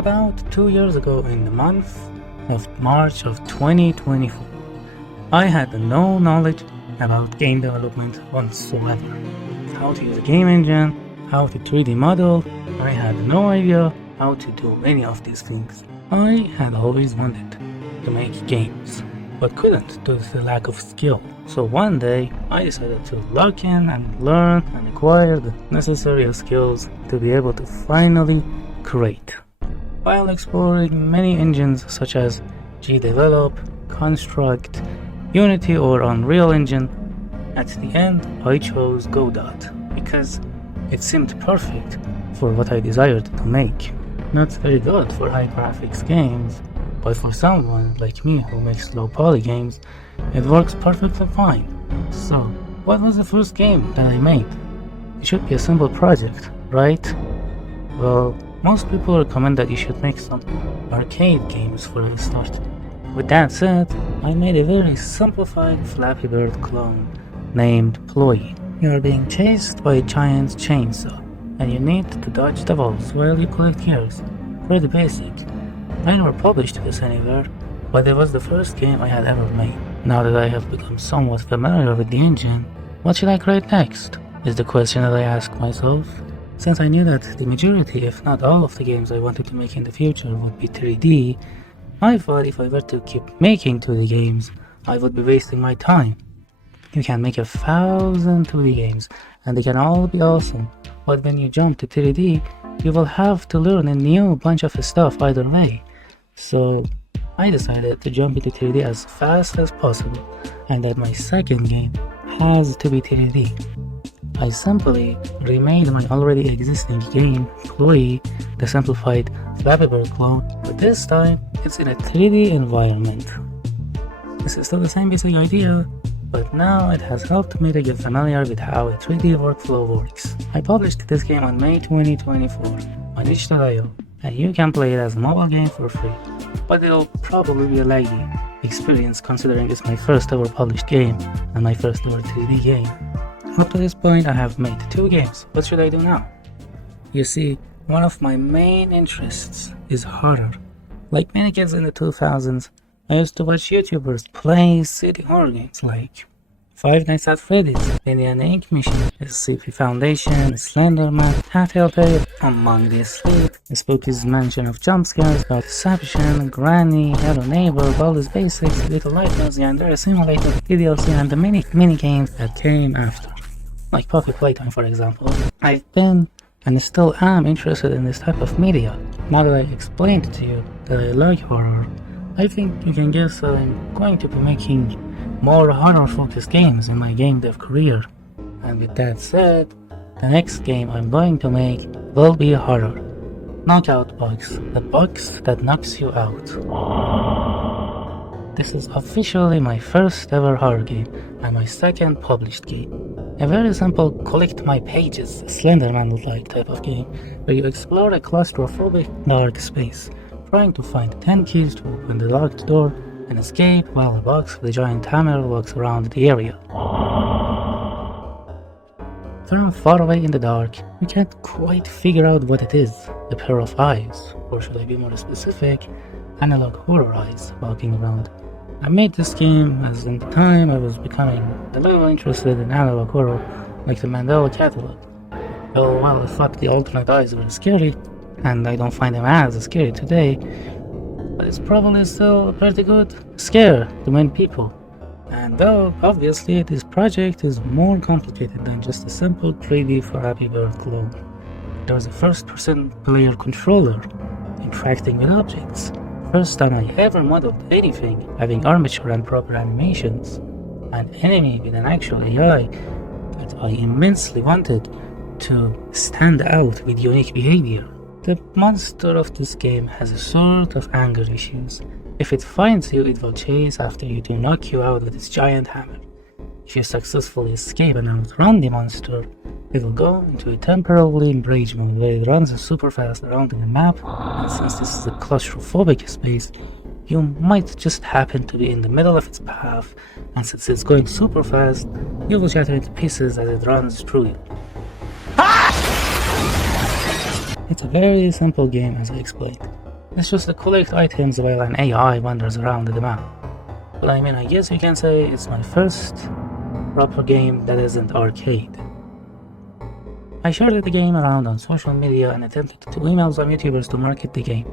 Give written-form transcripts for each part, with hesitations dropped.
About 2 years ago in the month of March of 2024, I had no knowledge about game development whatsoever. How to use a game engine, how to 3D model, I had no idea how to do any of these things. I had always wanted to make games, but couldn't due to the lack of skill. So one day, I decided to log in and learn and acquire the necessary skills to be able to finally create. While exploring many engines such as Devlog, Construct, Unity or Unreal Engine, at the end I chose Godot because it seemed perfect for what I desired to make. Not very good for high graphics games, but for someone like me who makes low poly games, it works perfectly fine. So, what was the first game that I made? It should be a simple project, right? Well, most people recommend that you should make some arcade games for a start. With that said, I made a very simplified Flappy Bird clone named Ploy. You are being chased by a giant chainsaw, and you need to dodge the walls while you collect gears. Pretty basic. I never published this anywhere, but it was the first game I had ever made. Now that I have become somewhat familiar with the engine, what should I create next? Is the question that I ask myself. Since I knew that the majority, if not all of the games I wanted to make in the future would be 3D, I thought if I were to keep making 2D games, I would be wasting my time. You can make 1,000 2D games, and they can all be awesome, but when you jump to 3D, you will have to learn a new bunch of stuff either way. So I decided to jump into 3D as fast as possible, and that my second game has to be 3D. I simply remade my already existing game, Ploy, the simplified Flappy Bird clone, but this time it's in a 3D environment. This is still the same basic idea, but now it has helped me to get familiar with how a 3D workflow works. I published this game on May 2024 on itch.io, and you can play it as a mobile game for free, but it'll probably be a laggy experience considering it's my first ever published game and my first ever 3D game. Up to this point I have made 2 games. What should I do now? You see, one of my main interests is horror. Like many kids in the 2000s, I used to watch YouTubers play city horror games like Five Nights at Freddy's, Indiana Ink Mission, SCP Foundation, Slenderman, Tattletale Period, Among the Asleep, The Spooky's Mansion of Jump Scares, Deception, Granny, Hello Neighbor, Baldur's Basics, Little Lighthouse, Yandere Simulator, DLC, and the mini games that came after. Like Puppy Playtime, for example. I've been and still am interested in this type of media. Now that I explained to you that I like horror, I think you can guess that I'm going to be making more horror-focused games in my game dev career. And with that said, the next game I'm going to make will be horror. Knockout Bugs, the bugs that knocks you out. This is officially my first ever horror game and my second published game. A very simple collect my pages, Slenderman-like type of game, where you explore a claustrophobic dark space, trying to find 10 keys to open the locked door and escape while a box with a giant hammer walks around the area. From far away in the dark, you can't quite figure out what it is, a pair of eyes, or should I be more specific, analog horror eyes walking around. I made this game as in the time I was becoming a little interested in analog horror, like the Mandela catalog. Well, I thought the alternate eyes were scary, and I don't find them as scary today, but it's probably still a pretty good scare to many people. And though, obviously, this project is more complicated than just a simple 3D Flappy Bird clone. There's a first-person player controller, interacting with objects. First time I ever modeled anything having armature and proper animations, an enemy with an actual AI that I immensely wanted to stand out with unique behavior. The monster of this game has a sort of anger issues. If it finds you, it will chase after you to knock you out with its giant hammer. If you successfully escape and outrun the monster, it will go into a temporarily rage mode where it runs super fast around in the map, and since this is a claustrophobic space, you might just happen to be in the middle of its path, and since it's going super fast, you will shatter into pieces as it runs through you. It's a very simple game as I explained. It's just to collect items while an AI wanders around the map. But I mean, I guess you can say it's my first proper game that isn't arcade. I shared the game around on social media and attempted to email some YouTubers to market the game.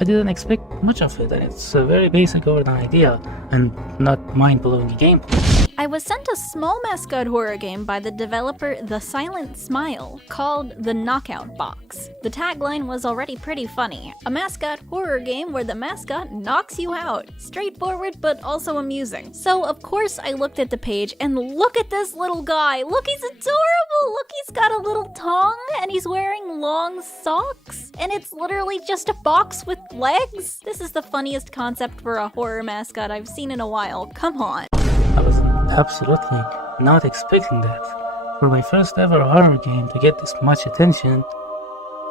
I didn't expect much of it, and it's a very basic order idea and not mind-blowing gameplay. I was sent a small Mascot horror game by the developer The Silent Smile, called The Knockout Box. The tagline was already pretty funny. A Mascot horror game where the mascot knocks you out. Straightforward, but also amusing. So of course I looked at the page, and look at this little guy! Look, he's adorable! Look, he's got a little tongue, and he's wearing long socks. And it's literally just a box with legs? This is the funniest concept for a horror mascot I've seen in a while. Come on. I was absolutely not expecting that. For my first ever horror game to get this much attention,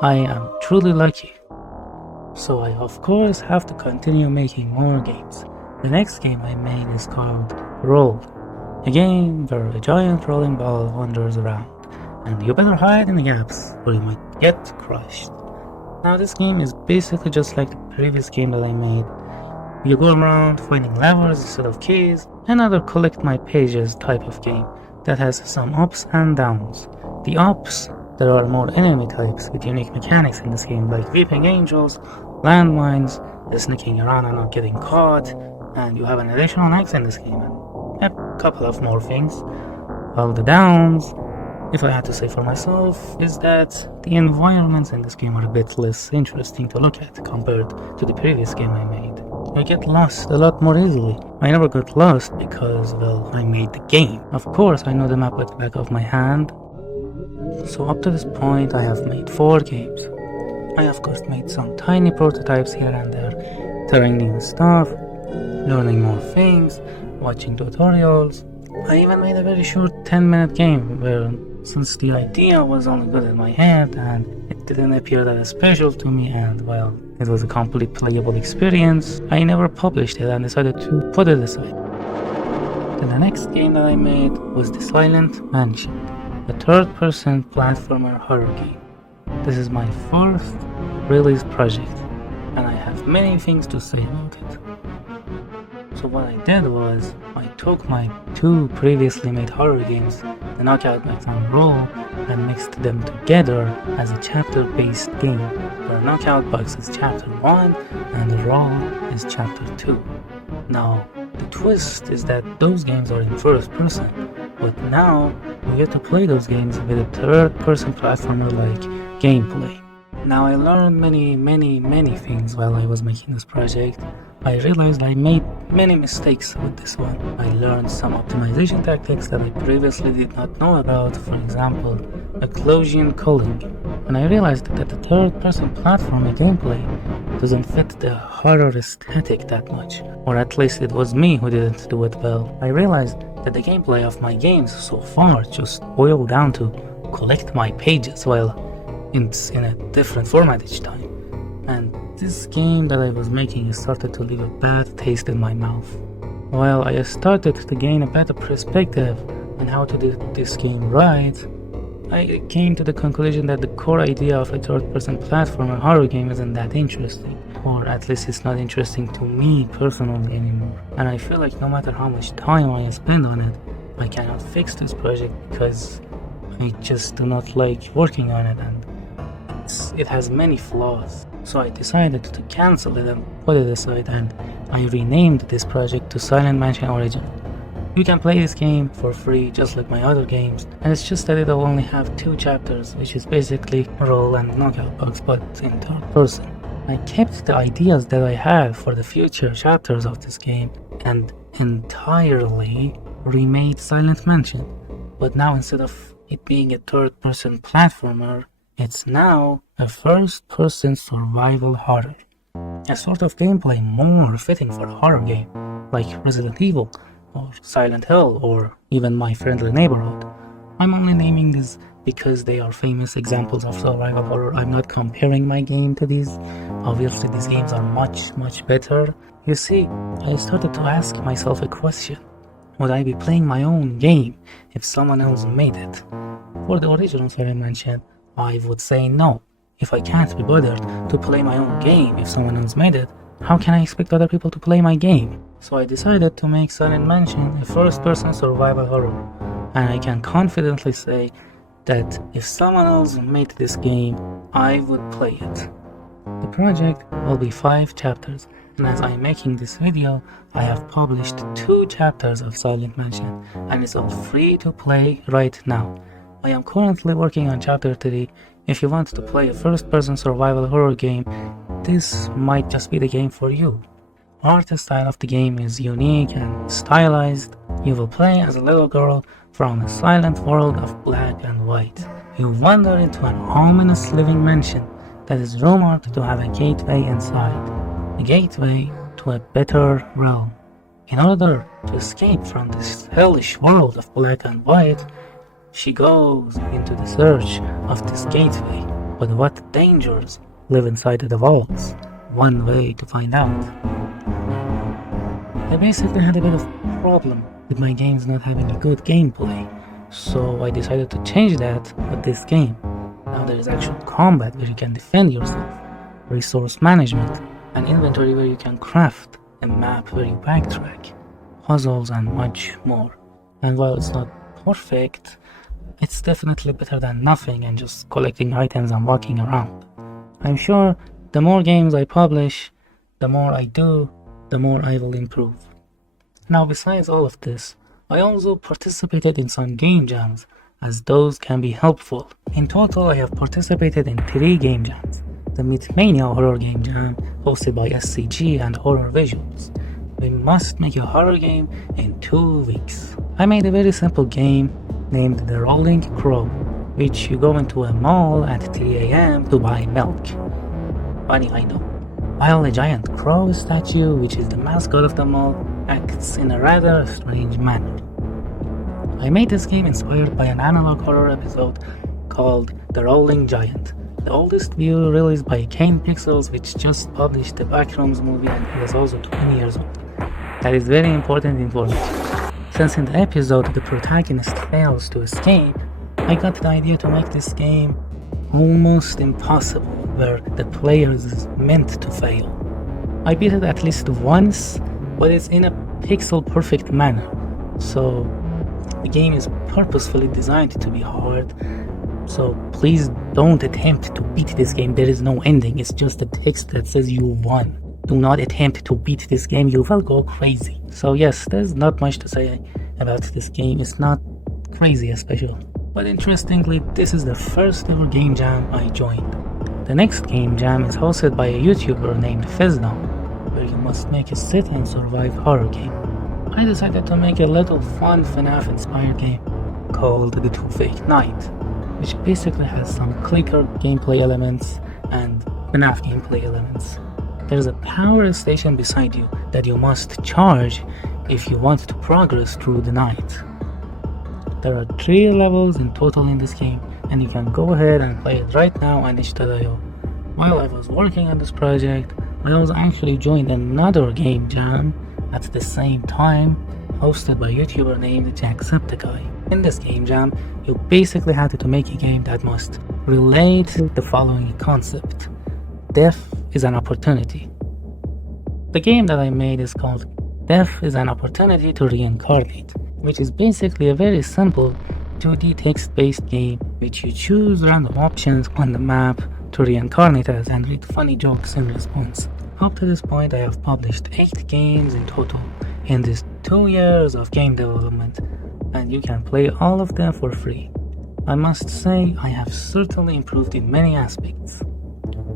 I am truly lucky. So I of course have to continue making more games. The next game I made is called Roll, a game where a giant rolling ball wanders around, and you better hide in the gaps or you might get crushed. Now this game is basically just like the previous game that I made. You go around finding levers instead of keys, another collect my pages type of game that has some ups and downs. The ups, there are more enemy types with unique mechanics in this game, like weeping angels, landmines, sneaking around and not getting caught, and you have an additional axe in this game, and a couple of more things. While the downs, if I had to say for myself, is that the environments in this game are a bit less interesting to look at compared to the previous game I made. I get lost a lot more easily. I never got lost because, well, I made the game. Of course, I know the map like the back of my hand. So up to this point, I have made 4 games. I of course made some tiny prototypes here and there, trying new stuff, learning more things, watching tutorials. I even made a very short 10-minute game where, since the idea was only good in my head and it didn't appear that special to me, and well, it was a complete playable experience, I never published it and decided to put it aside. Then the next game that I made was The Silent Mansion, a third-person platformer horror game. This is my first release project, and I have many things to say about it. So what I did was, I took my 2 previously made horror games, the Knockout Box and Roll, and mixed them together as a chapter-based game, where Knockout Box is chapter 1 and the Roll is chapter 2. Now, the twist is that those games are in first person, but now we get to play those games with a third-person platformer-like gameplay. Now I learned many things while I was making this project. I realized I made many mistakes with this one. I learned some optimization tactics that I previously did not know about, for example, occlusion culling. And I realized that the third-person platformer gameplay doesn't fit the horror aesthetic that much, or at least it was me who didn't do it well. I realized that the gameplay of my games so far just boiled down to collect my pages while it's in a different format each time. And this game that I was making started to leave a bad taste in my mouth. While I started to gain a better perspective on how to do this game right, I came to the conclusion that the core idea of a third-person platformer horror game isn't that interesting, or at least it's not interesting to me personally anymore. And I feel like no matter how much time I spend on it, I cannot fix this project because I just do not like working on it, and it has many flaws. So I decided to cancel it and put it aside, and I renamed this project to Silent Mansion Origin. You can play this game for free just like my other games, and it's just that it'll only have 2 chapters, which is basically Roll and Knockout Box, but in third person. I kept the ideas that I had for the future chapters of this game and entirely remade Silent Mansion. But now instead of it being a third-person platformer, it's now a first-person survival horror. A sort of gameplay more fitting for a horror game, like Resident Evil, or Silent Hill, or even My Friendly Neighborhood. I'm only naming these because they are famous examples of survival horror. I'm not comparing my game to these. Obviously these games are much better. You see, I started to ask myself a question. Would I be playing my own game if someone else made it? For the original Silent Mansion, I would say no. If I can't be bothered to play my own game if someone else made it, how can I expect other people to play my game? So I decided to make Silent Mansion a first-person survival horror, and I can confidently say that if someone else made this game, I would play it. The project will be 5 chapters, and as I'm making this video, I have published 2 chapters of Silent Mansion, and it's all free to play right now. I am currently working on chapter 3. If you want to play a first-person survival horror game, this might just be the game for you. Art style of the game is unique and stylized. You will play as a little girl from a silent world of black and white. You wander into an ominous living mansion that is rumored to have a gateway inside, a gateway to a better realm. In order to escape from this hellish world of black and white, she goes into the search of this gateway. But what dangers live inside the walls? One way to find out. I basically had a bit of a problem with my games not having a good gameplay, so I decided to change that with this game. Now there is actual combat where you can defend yourself, resource management, an inventory where you can craft, a map where you backtrack, puzzles and much more. And while it's not perfect, it's definitely better than nothing and just collecting items and walking around. I'm sure the more games I publish, the more I do, the more I will improve. Now besides all of this, I also participated in some game jams, as those can be helpful. In total, I have participated in 3 game jams. The Mythmania Horror Game Jam, hosted by SCG and Horror Visuals. We must make a horror game in 2 weeks. I made a very simple game named The Rolling Crow, which you go into a mall at 3 AM to buy milk. Funny, I know. While a giant crow statue, which is the mascot of the mall, acts in a rather strange manner. I made this game inspired by an analog horror episode called The Rolling Giant, the oldest view released by Kane Pixels, which just published the Backrooms movie, and it is also 20 years old. That is very important information. Since in the episode the protagonist fails to escape, I got the idea to make this game almost impossible, where the player is meant to fail. I beat it at least once, but it's in a pixel perfect manner, so the game is purposefully designed to be hard. So please don't attempt to beat this game. There is no ending, it's just a text that says you won. Do not attempt to beat this game, you will go crazy. So yes, there's not much to say about this game. It's not crazy special. But interestingly, this is the first ever game jam I joined. The next game jam is hosted by a YouTuber named Phisnom, where you must make a sit and survive horror game. I decided to make a little fun FNAF inspired game called The Two Fake Night, which basically has some clicker gameplay elements and FNAF gameplay elements. There's a power station beside you that you must charge if you want to progress through the night. There are 3 levels in total in this game, and you can go ahead and play it right now on itch.io. While I was working on this project, I also actually joined another game jam at the same time, hosted by a YouTuber named Jacksepticeye. In this game jam, you basically had to make a game that must relate the following concept. Death is an opportunity. The game that I made is called Death is an Opportunity to Reincarnate, which is basically a very simple 2D text-based game which you choose random options on the map to reincarnate as and read funny jokes in response. Up to this point, I have published 8 games in total in these 2 years of game development, and you can play all of them for free. I must say, I have certainly improved in many aspects,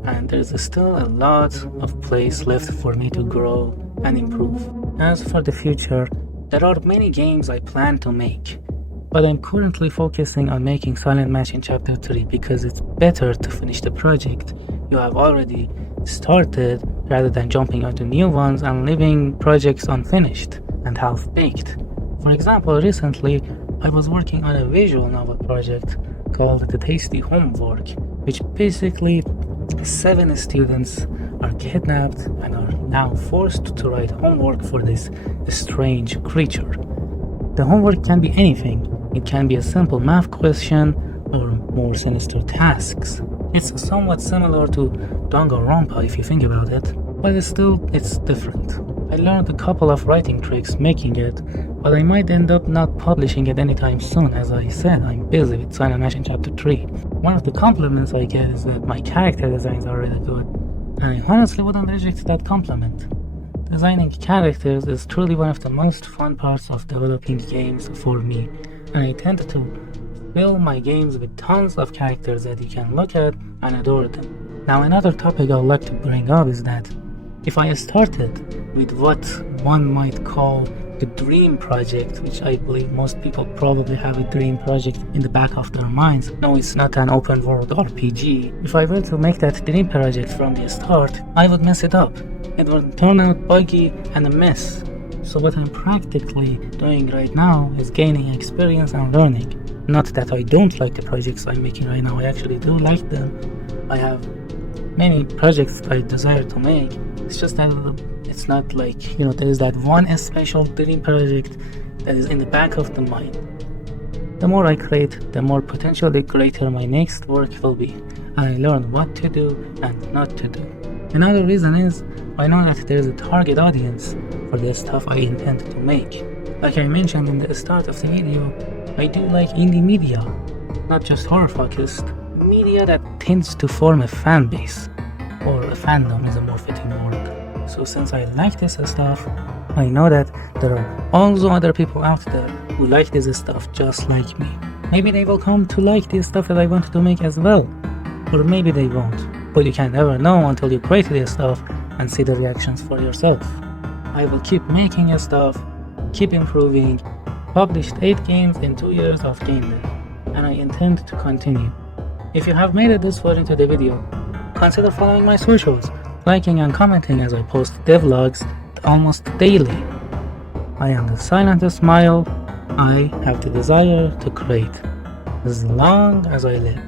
and there's still a lot of place left for me to grow and improve. As for the future, there are many games I plan to make, but I'm currently focusing on making Silent Mansion Chapter 3 because it's better to finish the project you have already started rather than jumping onto new ones and leaving projects unfinished and half-baked. For example, recently I was working on a visual novel project called The Tasty Homework, which basically 7 students are kidnapped and are now forced to write homework for this strange creature. The homework can be anything. It can be a simple math question or more sinister tasks, It's somewhat similar to Danganronpa if you think about it, but it's different. I learned a couple of writing tricks making it, but I might end up not publishing it anytime soon. As I said, I'm busy with Silent Mission Chapter 3. One of the compliments I get is that my character designs are really good, and I honestly wouldn't reject that compliment. Designing characters is truly one of the most fun parts of developing games for me, and I tend to fill my games with tons of characters that you can look at and adore them. Now, another topic I'd like to bring up is that if I started with what one might call a dream project, which I believe most people probably have a dream project in the back of their minds. No, it's not an open world RPG. If I were to make that dream project from the start, I would mess it up. It would turn out buggy and a mess. So what I'm practically doing right now is gaining experience and learning. Not that I don't like the projects I'm making right now, I actually do like them. I have many projects I desire to make. It's just that it's not like, there is that one special dream project that is in the back of the mind. The more I create, the more potentially greater my next work will be, and I learn what to do and not to do. Another reason is, I know that there is a target audience for the stuff I intend to make. Like I mentioned in the start of the video, I do like indie media, not just horror focused, media that tends to form a fan base, or a fandom is a more fitting word. So since I like this stuff, I know that there are also other people out there who like this stuff just like me. Maybe they will come to like this stuff that I want to make as well, or maybe they won't, but you can never know until you create this stuff and see the reactions for yourself. I will keep making stuff, keep improving, published 8 games in 2 years of game dev, and I intend to continue. If you have made it this far into the video, consider following my socials, liking and commenting as I post devlogs almost daily. I am the Silent Smile. I have the desire to create as long as I live.